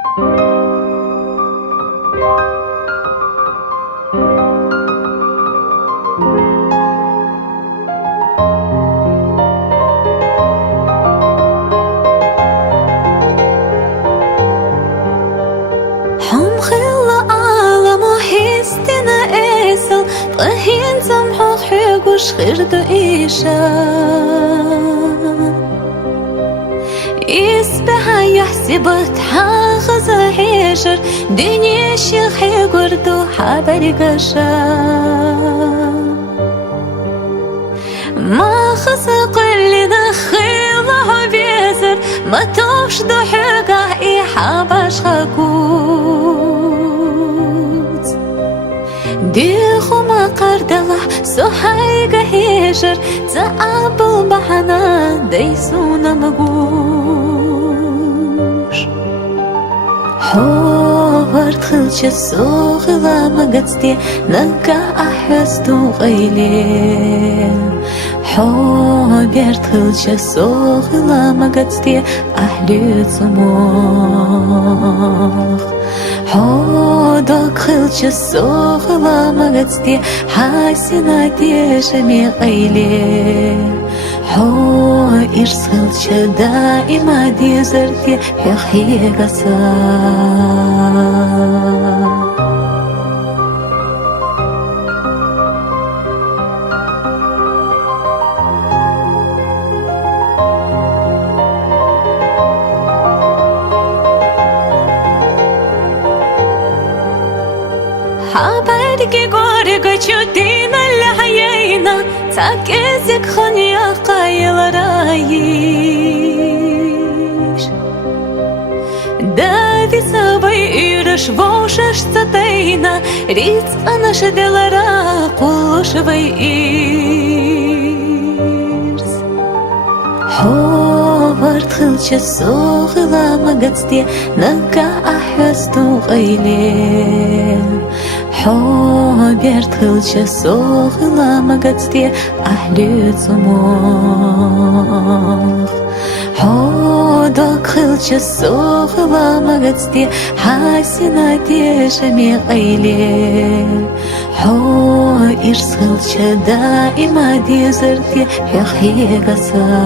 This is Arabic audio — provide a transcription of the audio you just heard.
حم خلا عالم وحيستنا إيسل طهين سمحو حيقوش خيردو إيشا إسبها يحسبت حاخز حيشر دنيا شيخ حيقردو حبرقشا ما خسق اللي نخيضه بيزر ما توش دو حقا إيحاباش خاكوت ديخو ما قردله سوحايقا هيجر تعابل بحنا ديسونا مقوش حوار تخلش السوخلا مقدستي نكا أحسدو غيلين حوار تخلش السوخلا مقدستي أحلي صموخ حودك خلش السوخلا مقدستي حاسنا تيشمي غيلين حو إرسلش دائما دي زرتي حيخي قصا حبركي غورغا چودينا لحيينا تاكيزك خنيا قايل رايش دادي سابي إيرش ووشش ستينا ريت أنا شدلرا قلوش ويئيرز حوار تخلش السوخلا مقدستي نكا أحسدو غيلين حوار تخلش السوخلا مقدستي أحلي صموخ حودك خلش السوخلا مقدستي حاسنا تيشمي غيلين حو إرسلش دائما دي زرتي يخي قصا